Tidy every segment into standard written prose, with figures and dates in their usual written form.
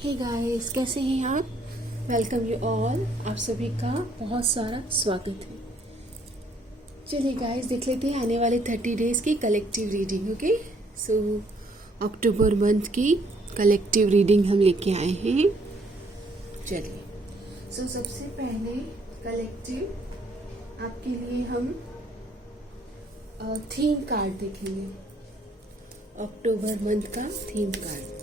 Hey guys, कैसे हैं आप? Welcome you all. आप सभी का बहुत सारा स्वागत है। चलिए गाइस, देख लेते हैं आने वाले 30 डेज की कलेक्टिव रीडिंग। ओके, सो अक्टूबर मंथ की कलेक्टिव रीडिंग हम लेके आए हैं। चलिए, सो सबसे पहले कलेक्टिव आपके लिए हम थीम कार्ड देखेंगे। अक्टूबर मंथ का थीम कार्ड,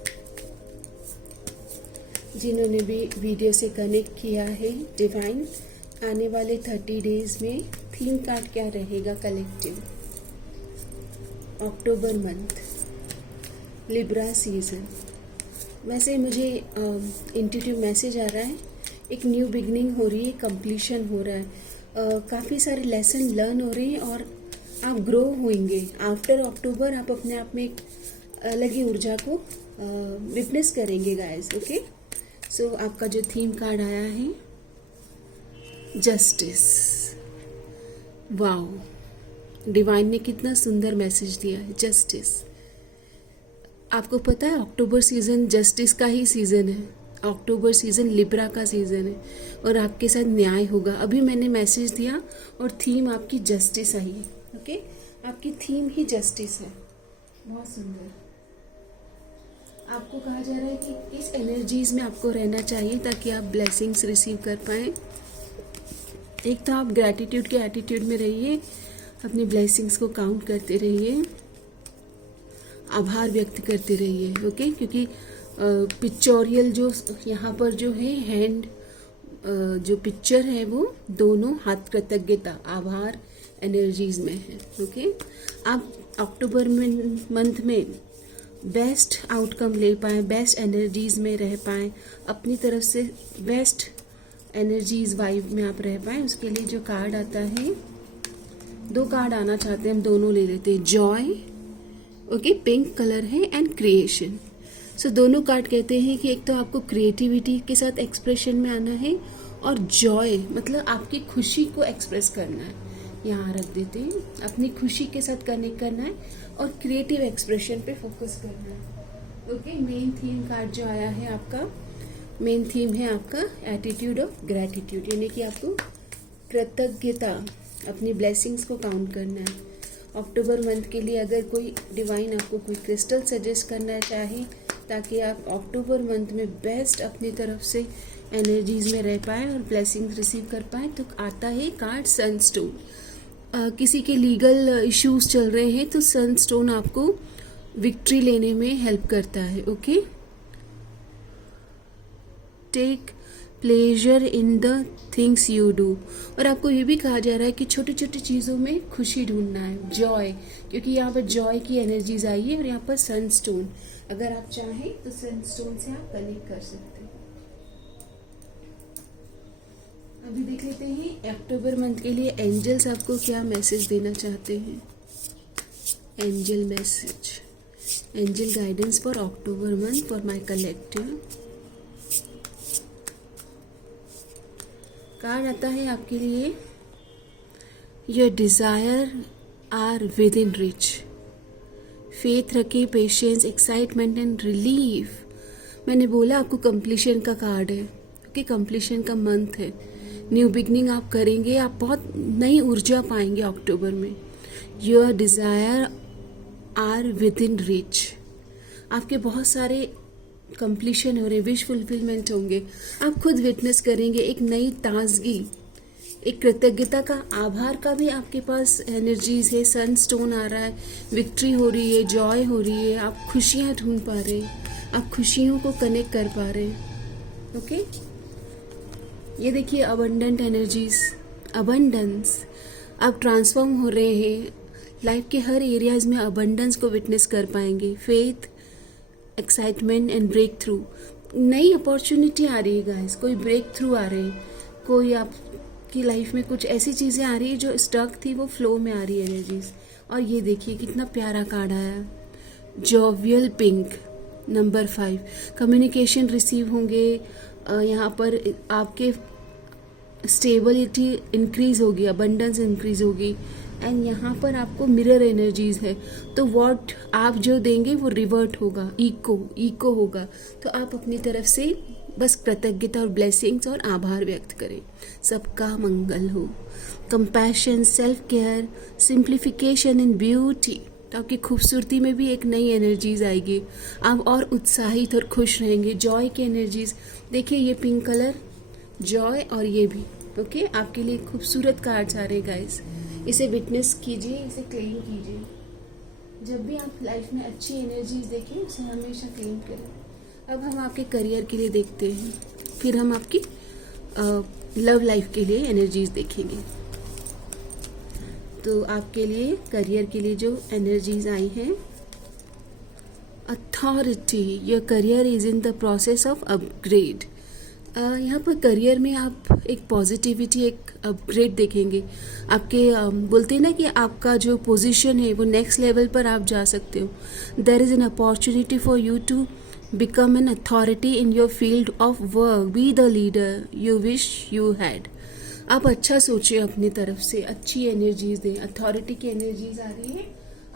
जिन्होंने भी वीडियो से कनेक्ट किया है, डिवाइन आने वाले 30 डेज में थीम कार्ड क्या रहेगा कलेक्टिव अक्टूबर मंथ लिब्रा सीजन। वैसे मुझे इंट्यूटिव मैसेज आ रहा है, एक न्यू बिगनिंग हो रही है, कंप्लीशन हो रहा है, काफ़ी सारे लेसन लर्न हो रहे हैं और आप ग्रो होंगे। आफ्टर अक्टूबर आप अपने आप में एक अलग ही ऊर्जा को विटनेस करेंगे गाइस। ओके, सो आपका जो थीम कार्ड आया है, जस्टिस। वाओ, डिवाइन ने कितना सुंदर मैसेज दिया है, जस्टिस। आपको पता है अक्टूबर सीजन जस्टिस का ही सीजन है। अक्टूबर सीजन लिब्रा का सीजन है और आपके साथ न्याय होगा। अभी मैंने मैसेज दिया और थीम आपकी जस्टिस आई है। ओके, आपकी थीम ही जस्टिस है। बहुत सुंदर। आपको कहा जा रहा है कि इस एनर्जीज में आपको रहना चाहिए ताकि आप ब्लेसिंग्स रिसीव कर पाएँ। एक तो आप ग्रैटिट्यूड के एटीट्यूड में रहिए, अपनी ब्लेसिंग्स को काउंट करते रहिए, आभार व्यक्त करते रहिए। ओके, क्योंकि पिक्चोरियल जो यहाँ पर जो है हैंड जो पिक्चर है वो दोनों हाथ कृतज्ञता आभार एनर्जीज में है। ओके, आप अक्टूबर मंथ में बेस्ट आउटकम ले पाएँ, बेस्ट एनर्जीज में रह पाएँ, अपनी तरफ से बेस्ट एनर्जीज वाइब में आप रह पाएँ, उसके लिए जो कार्ड आता है, दो कार्ड आना चाहते हैं, हम दोनों ले लेते हैं। जॉय, ओके, पिंक कलर है, एंड क्रिएशन। सो दोनों कार्ड कहते हैं कि एक तो आपको क्रिएटिविटी के साथ एक्सप्रेशन में आना है और जॉय मतलब आपकी खुशी को एक्सप्रेस करना है। यहाँ रख देते हैं, अपनी खुशी के साथ कनेक्ट करना है और क्रिएटिव एक्सप्रेशन पे फोकस करना है। ओके, मेन थीम कार्ड जो आया है आपका, मेन थीम है आपका एटीट्यूड ऑफ ग्रैटिट्यूड, यानी कि आपको कृतज्ञता, अपनी ब्लेसिंग्स को काउंट करना है। अक्टूबर मंथ के लिए अगर कोई डिवाइन आपको कोई क्रिस्टल सजेस्ट करना चाहे ताकि आप अक्टूबर मंथ में बेस्ट अपनी तरफ से एनर्जीज में रह पाए और ब्लेसिंग्स रिसीव कर पाए, तो आता है कार्ड सनस्टोन। किसी के लीगल इश्यूज चल रहे हैं तो सनस्टोन आपको विक्ट्री लेने में हेल्प करता है। Okay, take pleasure in the things you do. और आपको ये भी कहा जा रहा है कि छोटी छोटी चीज़ों में खुशी ढूंढना है, जॉय, क्योंकि यहाँ पर जॉय की एनर्जीज आई है। और यहाँ पर सनस्टोन, अगर आप चाहें तो सनस्टोन से आप कनेक्ट कर सकते हैं। अभी देख लेते हैं अक्टूबर मंथ के लिए एंजल्स आपको क्या मैसेज देना चाहते हैं। Angel message, angel guidance for October month for my collective. Card आता है आपके लिए, your desire are within reach. Faith रखे, पेशेंस, एक्साइटमेंट एंड रिलीफ। मैंने बोला आपको कंप्लीशन का कार्ड है, क्योंकि कंप्लीशन का मंथ है, न्यू बिगनिंग आप करेंगे, आप बहुत नई ऊर्जा पाएंगे अक्टूबर में। Your desire are within reach, आपके बहुत सारे कंप्लीशन हो रहे, विश फुलफिलमेंट होंगे, आप खुद विटनेस करेंगे एक नई ताजगी, एक कृतज्ञता का, आभार का भी आपके पास एनर्जीज है। सनस्टोन आ रहा है, विक्ट्री हो रही है, जॉय हो रही है, आप खुशियाँ ढूंढ पा रहे हैं, आप खुशियों को कनेक्ट कर पा रहे हैं। ओके, ये देखिए अबंडेंट एनर्जीज, अबंडेंस, आप ट्रांसफॉर्म हो रहे हैं, लाइफ के हर एरियाज में अबंडेंस को विटनेस कर पाएंगे। Faith, excitement and breakthrough, नई अपॉर्चुनिटी आ रही है गाइस, कोई ब्रेक थ्रू आ रहे हैं, कोई आपकी लाइफ में कुछ ऐसी चीज़ें आ रही है जो स्टक थी वो फ्लो में आ रही है एनर्जीज। और ये देखिए कितना प्यारा कार्ड आया, jovial pink, number 5। Communication receive होंगे, यहाँ पर आपके स्टेबिलिटी इंक्रीज होगी, अबंडेंस इंक्रीज होगी, एंड यहाँ पर आपको मिरर एनर्जीज है, तो व्हाट आप जो देंगे वो रिवर्ट होगा, इको होगा। तो आप अपनी तरफ से बस कृतज्ञता और ब्लेसिंग्स और आभार व्यक्त करें। सबका मंगल हो। कंपैशन, सेल्फ केयर, सिंप्लीफिकेशन इन ब्यूटी, तो आपकी खूबसूरती में भी एक नई एनर्जीज आएगी। आप और उत्साहित और खुश रहेंगे। जॉय की एनर्जीज, देखिए ये पिंक कलर जॉय और ये भी ओके आपके लिए खूबसूरत कार्ड्स आ रहे गाइस। इसे विटनेस कीजिए, इसे क्लेम कीजिए। जब भी आप लाइफ में अच्छी एनर्जीज देखें उसे हमेशा क्लेम करें। अब हम आपके करियर के लिए देखते हैं, फिर हम आपकी लव लाइफ के लिए एनर्जीज देखेंगे। तो आपके लिए करियर के लिए जो एनर्जीज आई हैं, authority, your career is in the process of upgrade. यहाँ पर करियर में आप एक पॉजिटिविटी, एक अपग्रेड देखेंगे। आपके बोलते हैं ना कि आपका जो पोजीशन है वो नेक्स्ट लेवल पर आप जा सकते हो। There is an opportunity for you to become an authority in your field of work, be the leader you wish you had. आप अच्छा सोचिए, अपनी तरफ से अच्छी एनर्जीज दें। अथॉरिटी की एनर्जीज आ रही है,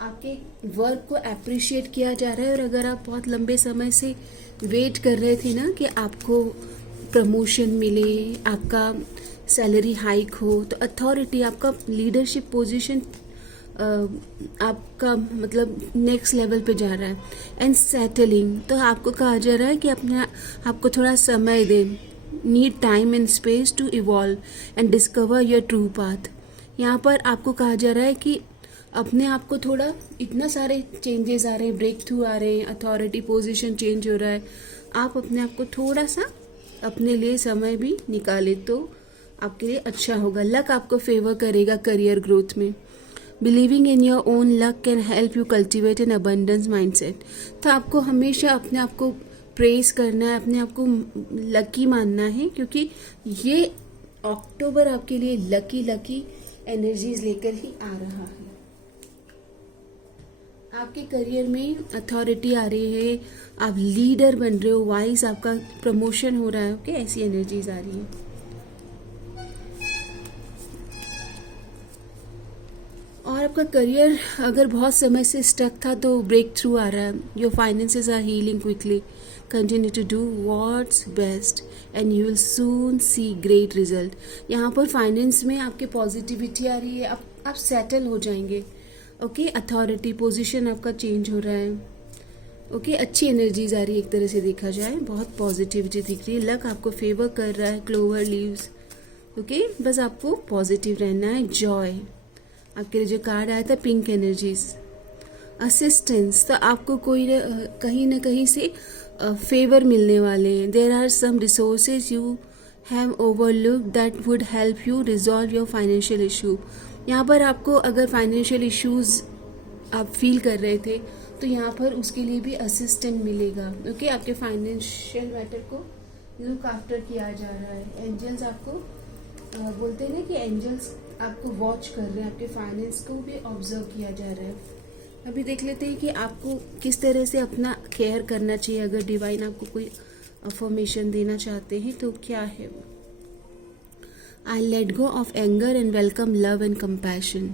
आपके वर्क को अप्रिशिएट किया जा रहा है। और अगर आप बहुत लंबे समय से वेट कर रहे थे ना कि आपको प्रमोशन मिले, आपका सैलरी हाइक हो, तो अथॉरिटी, आपका लीडरशिप पोजीशन आपका मतलब नेक्स्ट लेवल पे जा रहा है। एंड सेटलिंग, तो आपको कहा जा रहा है कि अपने आपको थोड़ा समय दें। Need time and space to evolve and discover your true path. यहाँ पर आपको कहा जा रहा है कि अपने आप को थोड़ा, इतना सारे चेंजेस आ रहे हैं, ब्रेक थ्रू आ रहे हैं, अथॉरिटी पोजीशन चेंज हो रहा है। आप अपने आप को थोड़ा सा अपने लिए समय भी निकाले तो आपके लिए अच्छा होगा। लक आपको फेवर करेगा करियर ग्रोथ में। Believing in your own luck can help you cultivate N abundance mindset. तो आपको हमेशा अपने आप को प्रेस करना है, अपने आप को लकी मानना है, क्योंकि ये अक्टूबर आपके लिए लकी एनर्जीज लेकर ही आ रहा है। आपके करियर में अथॉरिटी आ रही है, आप लीडर बन रहे हो, वाइज आपका प्रमोशन हो रहा है। ओके, ऐसी एनर्जीज आ रही है। और आपका करियर अगर बहुत समय से स्टक था तो ब्रेक थ्रू आ रहा है। Your finances are healing quickly. Continue to do what's best and you will soon see great result. यहाँ पर फाइनेंस में आपके पॉजिटिविटी आ रही है, आप सेटल हो जाएंगे। ओके, अथॉरिटी पोजीशन आपका चेंज हो रहा है। ओके, अच्छी एनर्जीज आ रही है, एक तरह से देखा जाए बहुत पॉजिटिविटी दिख रही है। लक आपको फेवर कर रहा है, क्लोवर लीव्स। ओके, बस आपको पॉजिटिव रहना है। जॉय, आपके लिए जो कार्ड आया था पिंक एनर्जीज। असिस्टेंस, तो आपको कोई कहीं ना कहीं से फेवर मिलने वाले हैं। There are some resources you have overlooked that would help you resolve your financial issue. यहाँ पर आपको अगर फाइनेंशियल इश्यूज आप फील कर रहे थे तो यहाँ पर उसके लिए भी असिस्टेंट मिलेगा। ओके, आपके फाइनेंशियल मैटर को लुक आफ्टर किया जा रहा है। एंजल्स आपको बोलते हैं ना कि एंजल्स आपको वॉच कर रहे हैं, आपके फाइनेंस को भी ऑब्जर्व किया जा रहा है। अभी देख लेते हैं कि आपको किस तरह से अपना केयर करना चाहिए। अगर डिवाइन आपको कोई अफर्मेशन देना चाहते हैं तो क्या है वो? I let go of anger and welcome love and compassion.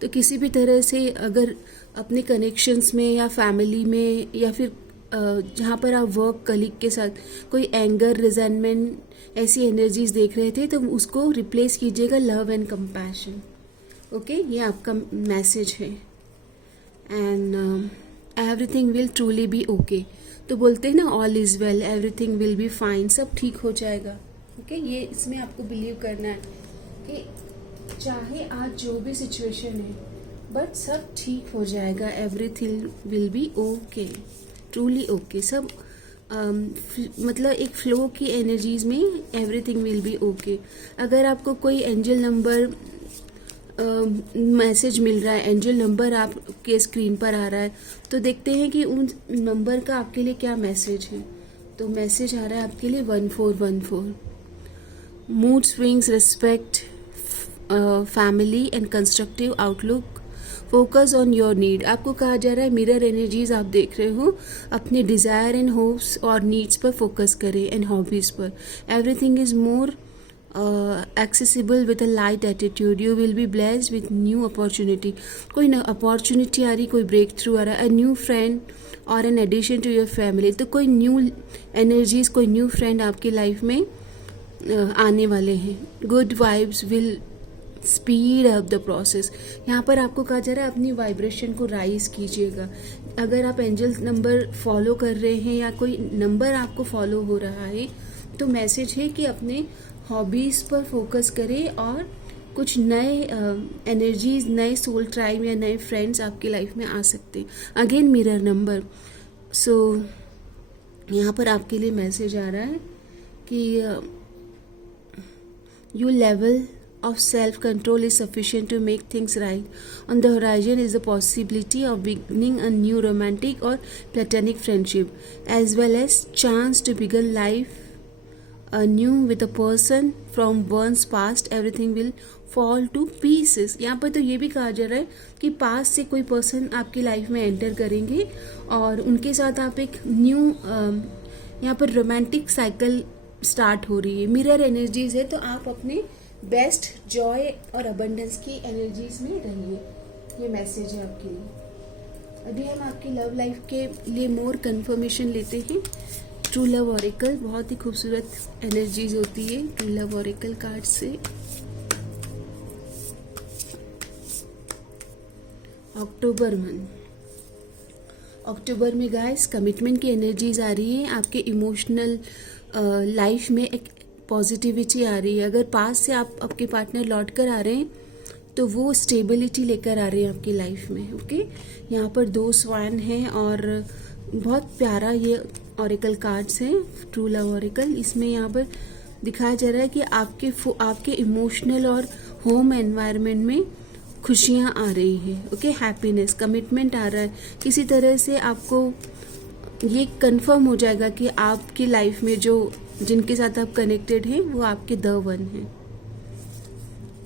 तो किसी भी तरह से अगर अपने कनेक्शंस में या फैमिली में या फिर जहाँ पर आप वर्क कलीग के साथ कोई एंगर, रिजेंटमेंट ऐसी एनर्जीज देख रहे थे तो उसको रिप्लेस कीजिएगा लव एंड कंपैशन। ओके, ये आपका मैसेज है। And everything will truly be okay. तो बोलते हैं ना all is well, everything will be fine, सब ठीक हो जाएगा। ओके, ये इसमें आपको बिलीव करना है कि चाहे आज जो भी सिचुएशन है बट सब ठीक हो जाएगा। Everything will B okay, truly okay. सब मतलब एक फ्लो की एनर्जीज में एवरीथिंग विल बी ओके। अगर आपको कोई एंजल नंबर मैसेज मिल रहा है, एंजल नंबर आपके स्क्रीन पर आ रहा है, तो देखते हैं कि उन नंबर का आपके लिए क्या मैसेज है। तो मैसेज आ रहा है आपके लिए 1414। Mood swings, respect family and constructive outlook, focus on your need. आपको कहा जा रहा है मिरर एनर्जीज आप देख रहे हो, अपने डिज़ायर एंड होप्स और नीड्स पर फोकस करें एंड हॉबीज़ पर। Everything is more accessible with a light attitude. You will be blessed with new opportunity. कोई न अपॉर्चुनिटी आ रही, कोई ब्रेक थ्रू आ रहा है, a new friend और an addition to your family. तो कोई न्यू एनर्जीज, कोई न्यू फ्रेंड आपकी लाइफ में आने वाले हैं. Good vibes will speed up the process. यहाँ पर आपको कहा जा रहा है अपनी वाइब्रेशन को राइज कीजिएगा. अगर आप एंजल नंबर फॉलो कर रहे हैं या कोई नंबर आपको फॉलो हो रहा है, तो मैसेज है कि अपने हॉबीज़ पर फोकस करें और कुछ नए एनर्जीज, नए सोल ट्राइब या नए फ्रेंड्स आपकी लाइफ में आ सकते हैं. Again mirror number. सो यहाँ पर आपके लिए मैसेज आ रहा है कि your level of self-control is sufficient to make things right. On the horizon is the possibility of beginning a new romantic or platonic friendship, as well as chance to begin life anew with a person from one's past. Everything will fall to pieces. यहाँ पर तो ये भी कहा जा रहा है कि पास से कोई पर्सन आपकी लाइफ में एंटर करेंगे और उनके साथ आप एक न्यू यहाँ पर रोमांटिक साइकिल स्टार्ट हो रही है. मिरर एनर्जीज है, तो आप अपने बेस्ट जॉय और अबंडेंस की एनर्जीज में रहिए. ये मैसेज है आपके लिए. अभी हम आपकी लव लाइफ के लिए मोर कंफर्मेशन लेते हैं. ट्रू लव ऑरेकल, बहुत ही खूबसूरत एनर्जीज होती है ट्रू लव ऑरेकल कार्ड से. अक्टूबर मंथ, अक्टूबर में गाइस कमिटमेंट की एनर्जीज आ रही है. आपके इमोशनल लाइफ में एक पॉजिटिविटी आ रही है. अगर पास से आप आपके पार्टनर लौट कर आ रहे हैं तो वो स्टेबिलिटी लेकर आ रहे हैं आपकी लाइफ में. ओके, यहाँ पर 2 स्वान हैं और बहुत प्यारा ये ऑरेकल कार्ड्स हैं, ट्रू लव ऑरेकल. इसमें यहाँ पर दिखाया जा रहा है कि आपके इमोशनल और होम एनवायरनमेंट में खुशियाँ आ रही हैं. ओके, हैप्पीनेस, कमिटमेंट आ रहा है. किसी तरह से आपको ये कंफर्म हो जाएगा कि आपकी लाइफ में जो जिनके साथ आप कनेक्टेड हैं वो आपके द वन हैं.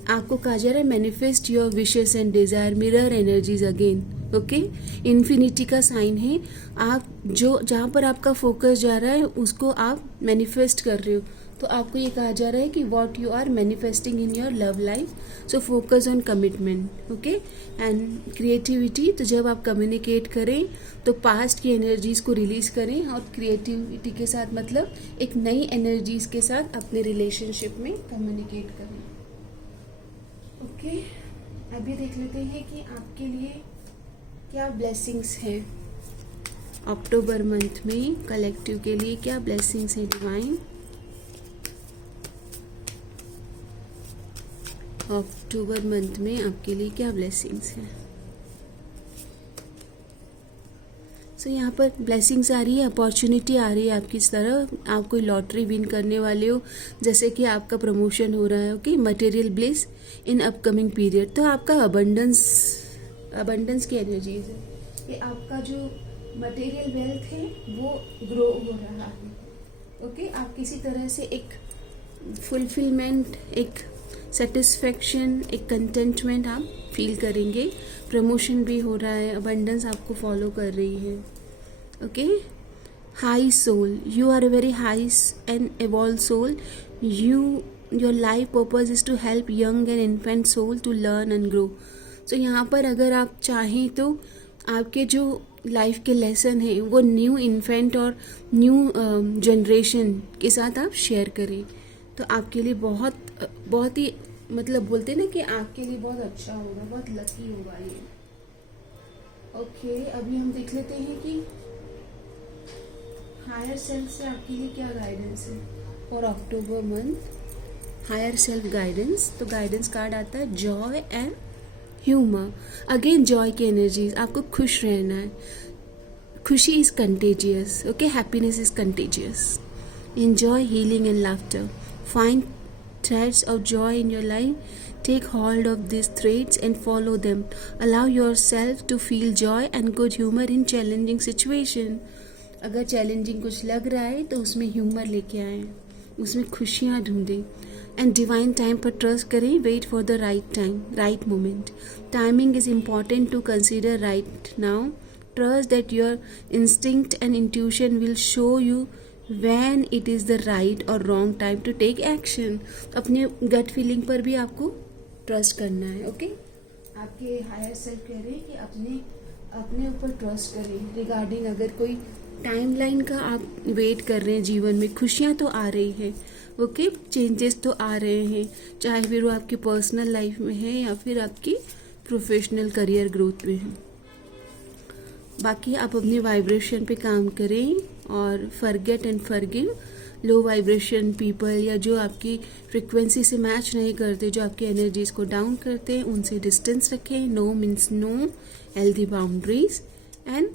आपको कहा जा रहा है manifest your wishes and desire. Mirror energies again. Okay, infinity का साइन है. आप जो जहाँ पर आपका फोकस जा रहा है उसको आप मैनिफेस्ट कर रहे हो. तो आपको ये कहा जा रहा है कि what you are manifesting in your love life. So focus on commitment. Okay, and creativity. तो जब आप कम्युनिकेट करें तो पास्ट की एनर्जीज को रिलीज करें और क्रिएटिविटी के साथ मतलब एक नई एनर्जीज के साथ अपने रिलेशनशिप में कम्युनिकेट करें. ओके, अभी देख लेते हैं कि आपके लिए क्या ब्लेसिंग्स हैं अक्टूबर मंथ में. कलेक्टिव के लिए क्या ब्लेसिंग्स हैं डिवाइन अक्टूबर मंथ में आपके लिए क्या ब्लेसिंग्स हैं. सो यहाँ पर ब्लेसिंग्स आ रही है, अपॉर्चुनिटी आ रही है आपकी तरफ. आप कोई लॉटरी विन करने वाले हो, जैसे कि आपका प्रमोशन हो रहा है. Okay, material bliss in upcoming period. तो आपका अबंडेंस की एनर्जीज है. ये आपका जो मटेरियल वेल्थ है वो ग्रो हो रहा है. ओके, आप किसी तरह से एक फुलफिलमेंट, एक सेटिस्फेक्शन, एक कंटेंटमेंट आप फील करेंगे. प्रमोशन भी हो रहा है, अबंडेंस आपको फॉलो कर रही है. Okay, high soul, you are a very high and evolved soul. Your life purpose is to help young and infant soul to learn and grow. So यहाँ पर अगर आप चाहें तो आपके जो लाइफ के लेसन हैं वो न्यू इन्फेंट और न्यू जनरेशन के साथ आप शेयर करें. तो आपके लिए बहुत ही मतलब बोलते हैं ना कि आपके लिए बहुत अच्छा होगा, बहुत लकी होगा ये. ओके, अभी हम देख लेते हैं कि हायर सेल्फ से आपके लिए क्या गाइडेंस है for October month. Higher self guidance. तो गाइडेंस कार्ड आता है joy and humour. Again joy की एनर्जीज. आपको खुश रहना है. खुशी is contagious. Okay, happiness is contagious. Enjoy healing and laughter. Find threads of joy in your life. Take hold of these threads and follow them. Allow yourself to feel joy and good humor in challenging situation. अगर challenging कुछ लग रहा है तो उसमें humour लेके आएं, उसमें खुशियाँ ढूंढें. एंड डिवाइन टाइम पर ट्रस्ट करें. Wait for the right time, right moment. Timing is important to consider right now. Trust that your instinct and intuition will show you when it is the right or wrong time to take action. अपने gut feeling पर भी आपको trust करना है। Okay, आपके higher self कह रहे हैं कि अपने ऊपर ट्रस्ट करें रिगार्डिंग अगर कोई टाइमलाइन का आप वेट कर रहे हैं जीवन में। खुशियाँ तो आ रही है, ओके, चेंजेस तो आ रहे हैं, चाहे फिर वो आपकी पर्सनल लाइफ में है या फिर आपकी प्रोफेशनल करियर ग्रोथ में है। बाकी आप अपनी वाइब्रेशन पे काम करें और forget and forgive low vibration people या जो आपकी फ्रिक्वेंसी से मैच नहीं करते, जो आपकी एनर्जीज को डाउन करते हैं, उनसे डिस्टेंस रखें। No means no, healthy boundaries and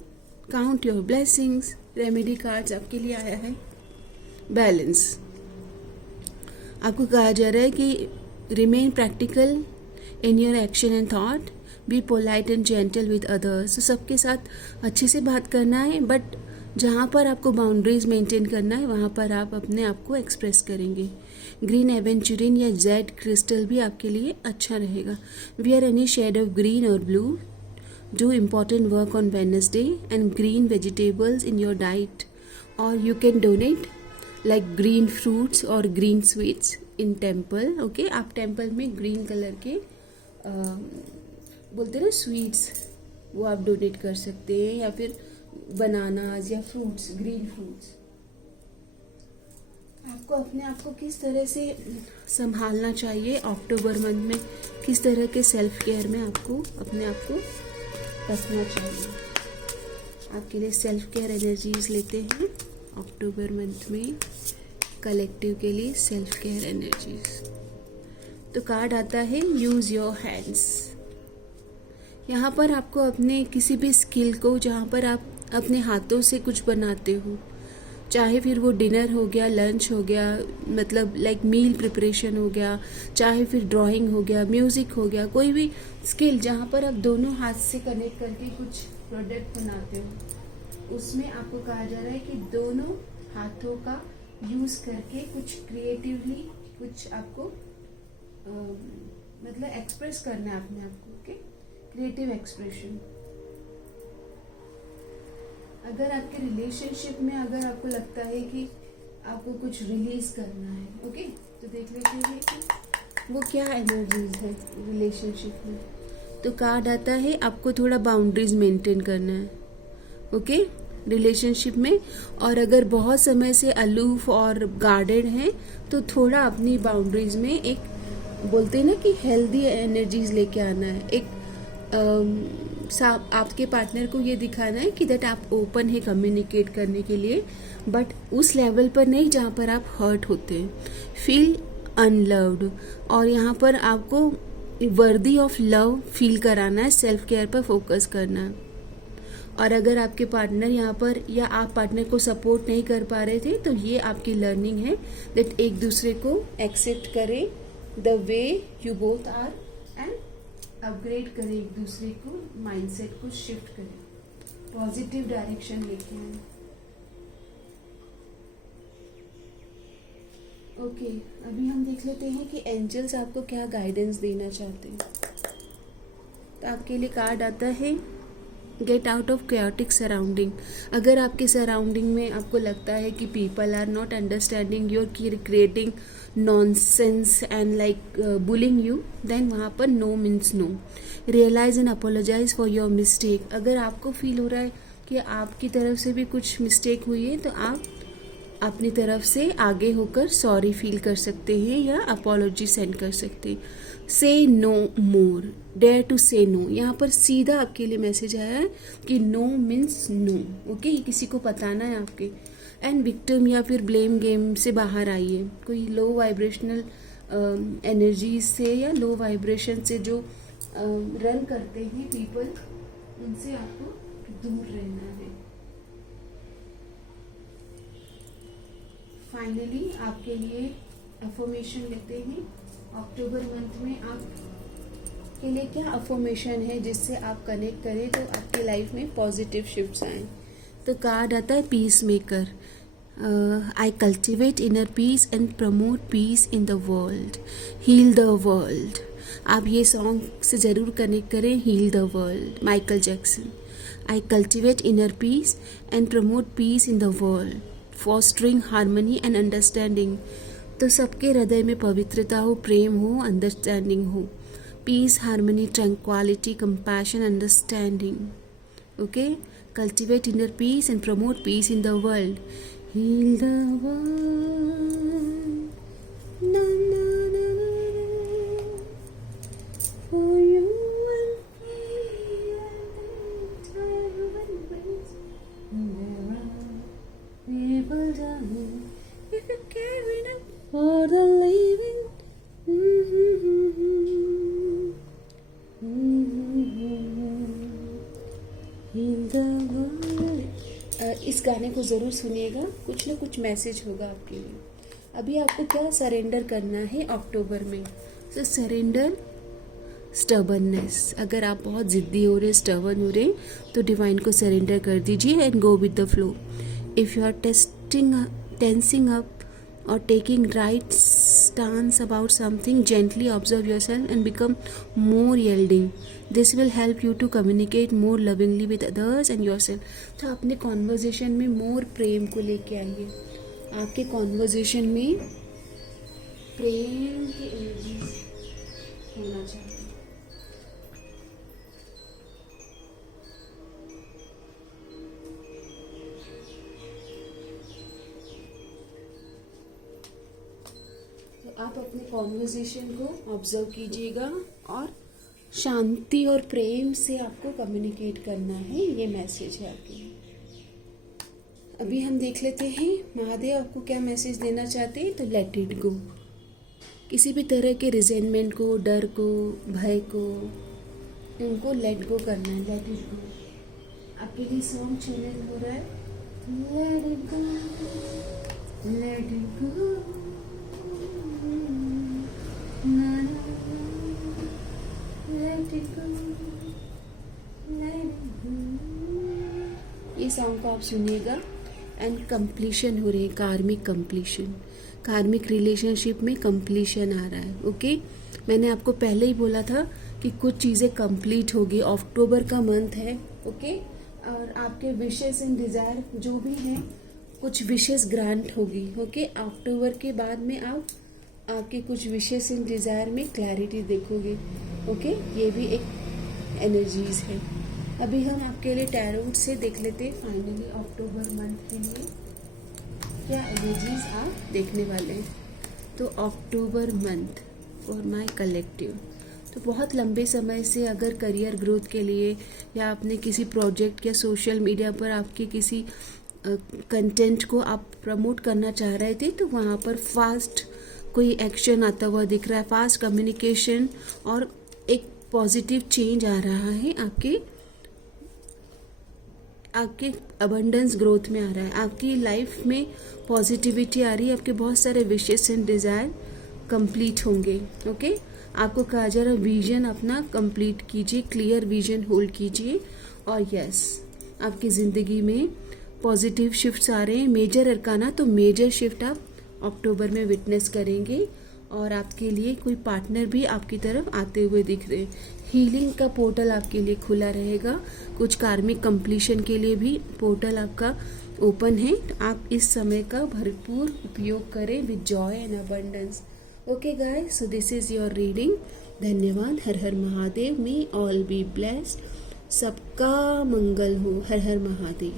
count your blessings. Remedy cards आपके लिए आया है बैलेंस। आपको कहा जा रहा है कि remain practical in your action and thought, be polite and gentle with others. तो सबके साथ अच्छे से बात करना है, बट जहाँ पर आपको बाउंड्रीज मेंटेन करना है वहाँ पर आप अपने आप को एक्सप्रेस करेंगे। ग्रीन एवेंचुरिन या जेड क्रिस्टल भी आपके लिए अच्छा रहेगा। Wear any shade of green और blue, do important work on Wednesday and green vegetables in your diet, और you can donate like green fruits और green sweets in temple. Okay, आप टेम्पल में ग्रीन कलर के बोलते हैं ना sweets, वो आप डोनेट कर सकते हैं, या फिर बनानाज या फ्रूट्स, ग्रीन फ्रूट्स। आपको अपने आप को किस तरह से संभालना चाहिए अक्टूबर मंथ में, किस तरह के सेल्फ केयर में आपको अपने आप को रखना चाहिए। आपके लिए सेल्फ केयर एनर्जीज लेते हैं अक्टूबर मंथ में, कलेक्टिव के लिए सेल्फ केयर एनर्जीज। तो कार्ड आता है यूज योर हैंड्स। यहाँ पर आपको अपने किसी भी स्किल को, जहाँ पर आप अपने हाथों से कुछ बनाते हो, चाहे फिर वो डिनर हो गया, लंच हो गया, मतलब लाइक मील प्रिपरेशन हो गया, चाहे फिर ड्राइंग हो गया, म्यूज़िक हो गया, कोई भी स्किल जहाँ पर आप दोनों हाथ से कनेक्ट करके कुछ प्रोडक्ट बनाते हो, उसमें आपको कहा जा रहा है कि दोनों हाथों का यूज़ करके कुछ क्रिएटिवली कुछ आपको मतलब एक्सप्रेस करना है अपने आप को। Okay, creative expression. अगर आपके रिलेशनशिप में अगर आपको लगता है कि आपको कुछ रिलीज करना है, ओके, तो देख लेते हैं कि वो क्या एनर्जीज है रिलेशनशिप में। तो कार्ड आता है आपको थोड़ा बाउंड्रीज मेंटेन करना है, ओके, रिलेशनशिप में। और अगर बहुत समय से अलूफ और गार्डेड हैं तो थोड़ा अपनी बाउंड्रीज में एक बोलते हैं ना कि हेल्दी एनर्जीज लेके आना है। एक आपके पार्टनर को ये दिखाना है कि दैट आप ओपन है कम्युनिकेट करने के लिए, बट उस लेवल पर नहीं जहाँ पर आप हर्ट होते हैं, फील अनलव्ड। और यहाँ पर आपको वर्दी ऑफ लव फील कराना है, सेल्फ केयर पर फोकस करना है। और अगर आपके पार्टनर यहाँ पर या आप पार्टनर को सपोर्ट नहीं कर पा रहे थे, तो ये आपकी लर्निंग है दैट एक दूसरे को एक्सेप्ट करें the way you both are and upgrade करें एक दूसरे को, माइंडसेट को शिफ्ट करें, पॉजिटिव डायरेक्शन लेके आए। ओके, अभी हम देख लेते हैं कि एंजल्स आपको क्या गाइडेंस देना चाहते हैं। तो आपके लिए कार्ड आता है get out of chaotic surrounding. अगर आपके सराउंडिंग में आपको लगता है कि people are not understanding you, creating nonsense and like bullying you, then वहाँ पर no means no. Realise and apologise for your mistake. अगर आपको फील हो रहा है कि आपकी तरफ से भी कुछ मिस्टेक हुई है, तो आप अपनी तरफ से आगे होकर सॉरी फील कर सकते हैं या अपोलॉजी सेंड कर सकते हैं। से नो मोर, डेयर टू से नो। यहाँ पर सीधा आपके लिए मैसेज आया है कि नो मीन्स नो, ओके, किसी को बताना है आपके। एंड विक्टिम या फिर ब्लेम गेम से बाहर आइए। कोई लो वाइब्रेशनल एनर्जीज से या लो वाइब्रेशन से जो रन करते हैं पीपल, उनसे आपको दूर रहना है। फाइनली आपके लिए अफर्मेशन लेते हैं अक्टूबर मंथ में। आप के लिए क्या अफर्मेशन है जिससे आप कनेक्ट करें तो आपकी लाइफ में पॉजिटिव शिफ्ट्स आएँ। तो कार्ड आता है peace maker. I cultivate inner peace and promote peace in the world, heal the world. आप ये सॉन्ग से ज़रूर कनेक्ट करें, heal the world, Michael Jackson. I cultivate inner peace and promote peace in the world, fostering harmony and understanding. तो सबके हृदय में पवित्रता हो, प्रेम हो, अंडरस्टैंडिंग हो। Peace, harmony, tranquillity, compassion, understanding. Okay, cultivate inner peace and promote peace in the world. Heal the world, na na na na na, for you and me and everyone waits. There are people dying. If you care enough for the living. Heal the world. इस गाने को ज़रूर सुनिएगा, कुछ ना कुछ message होगा आपके लिए। अभी आपको क्या सरेंडर करना है अक्टूबर में? सो सरेंडर स्टबर्ननेस। अगर आप बहुत ज़िद्दी हो रहे, स्टबर्न हो रहे, तो डिवाइन को सरेंडर कर दीजिए and go with the flow. If you are tensing up or taking right stance about something, gently observe yourself and become more yielding. This will help you to communicate more lovingly with others and yourself. तो अपने conversation में मोर प्रेम को लेके आइए। आपके conversation में प्रेम की energy होना चाहिए। आप अपने कॉन्वर्जेशन को ऑब्जर्व कीजिएगा और शांति और प्रेम से आपको कम्युनिकेट करना है। ये मैसेज है आपके लिए। अभी हम देख लेते हैं महादेव आपको क्या मैसेज देना चाहते हैं। तो लेट इट गो। किसी भी तरह के रिजेंटमेंट को, डर को, भय को, इनको लेट गो करना है। Let it go. आपके लिए सॉन्ग चैनल हो रहा है, let it go, let it go. ये सॉन्ग को आप सुनिएगा एंड कंप्लीशन हो रही है, कार्मिक कंप्लीशन। कार्मिक रिलेशनशिप में कंप्लीशन आ रहा है। ओके, मैंने आपको पहले ही बोला था कि कुछ चीज़ें कंप्लीट होगी। अक्टूबर का मंथ है। ओके, और आपके विशेस एंड डिज़ायर जो भी हैं, कुछ विशेस ग्रांट होगी। ओके, अक्टूबर के बाद में आप आपके कुछ विशेस एंड डिज़ायर में क्लैरिटी देखोगे। ओके, ये भी एक एनर्जीज है। अभी हम आपके लिए टैरोट से देख लेते हैं फाइनली अक्टूबर मंथ के लिए क्या एनर्जीज आप देखने वाले हैं। तो अक्टूबर मंथ फॉर माय कलेक्टिव। तो बहुत लंबे समय से अगर करियर ग्रोथ के लिए या अपने किसी प्रोजेक्ट या सोशल मीडिया पर आपके किसी कंटेंट को आप प्रमोट करना चाह रहे थे, तो वहाँ पर फास्ट कोई एक्शन आता हुआ दिख रहा है, फास्ट कम्युनिकेशन और एक पॉजिटिव चेंज आ रहा है। आपके अबंडेंस ग्रोथ में आ रहा है। आपकी लाइफ में पॉजिटिविटी आ रही है। आपके बहुत सारे विशेस एंड डिज़ायर कंप्लीट होंगे। ओके, आपको कहा जा रहा है विजन अपना कंप्लीट कीजिए, क्लियर विजन होल्ड कीजिए। और यस, आपकी ज़िंदगी में पॉजिटिव शिफ्ट्स आ रहे हैं। मेजर अरकाना, तो मेजर शिफ्ट आप अक्टूबर में विटनेस करेंगे और आपके लिए कोई पार्टनर भी आपकी तरफ आते हुए दिख रहे हैं। हीलिंग का पोर्टल आपके लिए खुला रहेगा। कुछ कार्मिक कंप्लीशन के लिए भी पोर्टल आपका ओपन है। आप इस समय का भरपूर उपयोग करें with Joy and abundance. Okay guys, so this is your reading. धन्यवाद। हर हर महादेव। मे ऑल बी ब्लेस्ड। सबका मंगल हो। हर हर महादेव।